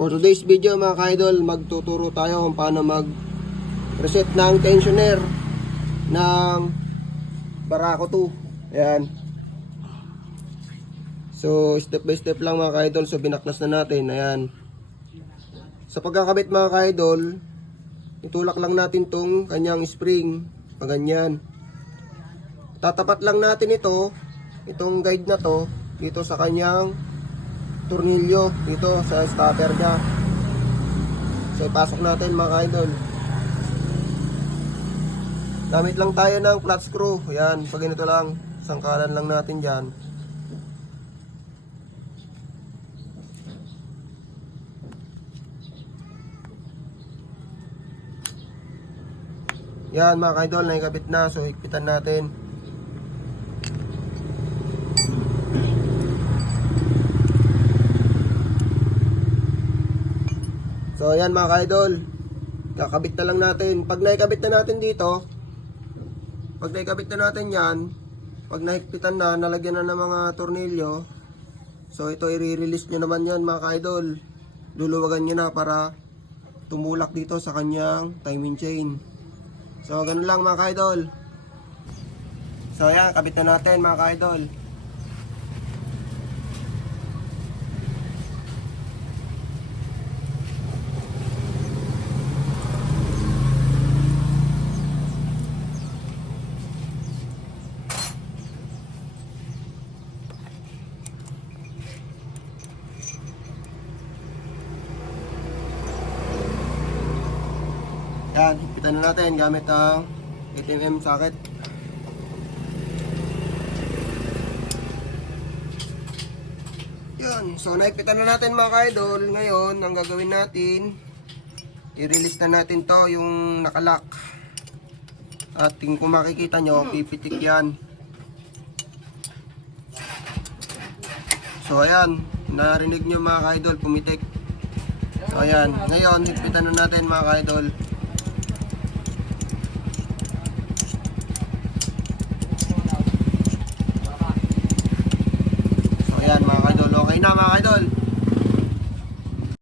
For today's video mga ka-idol, magtuturo tayo kung paano mag-reset ng tensioner ng Barako 2. Ayan. So step by step lang mga ka-idol. So binaklas na natin. Ayan. Sa pagkakabit mga ka-idol, itulak lang natin tong kanyang spring. Paganyan. Tatapat lang natin itong guide na to dito sa kanyang tornilyo, dito sa stopper niya. So ipasok natin mga idol. Gamit lang tayo ng flat screw. Ayan, pag ganito lang, sangkalan lang natin dyan. Yan mga idol, naikabit na. So higpitan natin. So ayan mga ka-idol, kakabit na lang natin. Pag naikabit na natin dito, pag naikabit na natin yan, pag nahigpitan na, nalagyan na ng mga tornilyo, so ito i-release nyo naman yan mga ka-idol. Luluwagan nyo na para tumulak dito sa kanyang timing chain. So ganun lang mga ka-idol. So ayan, kabit na natin mga ka-idol. Yan, higpitan na natin gamit ang 8mm socket. Yan, so naigpitan na natin mga ka-idol. Ngayon, ang gagawin natin, i-release na natin to yung nakalock. At kung makikita nyo, pipitik yan. So ayan, narinig nyo mga ka-idol, pumitik. So ayan, ngayon, higpitan na natin mga ka-idol. Ayan mga ka-idol, okay na mga ka-idol.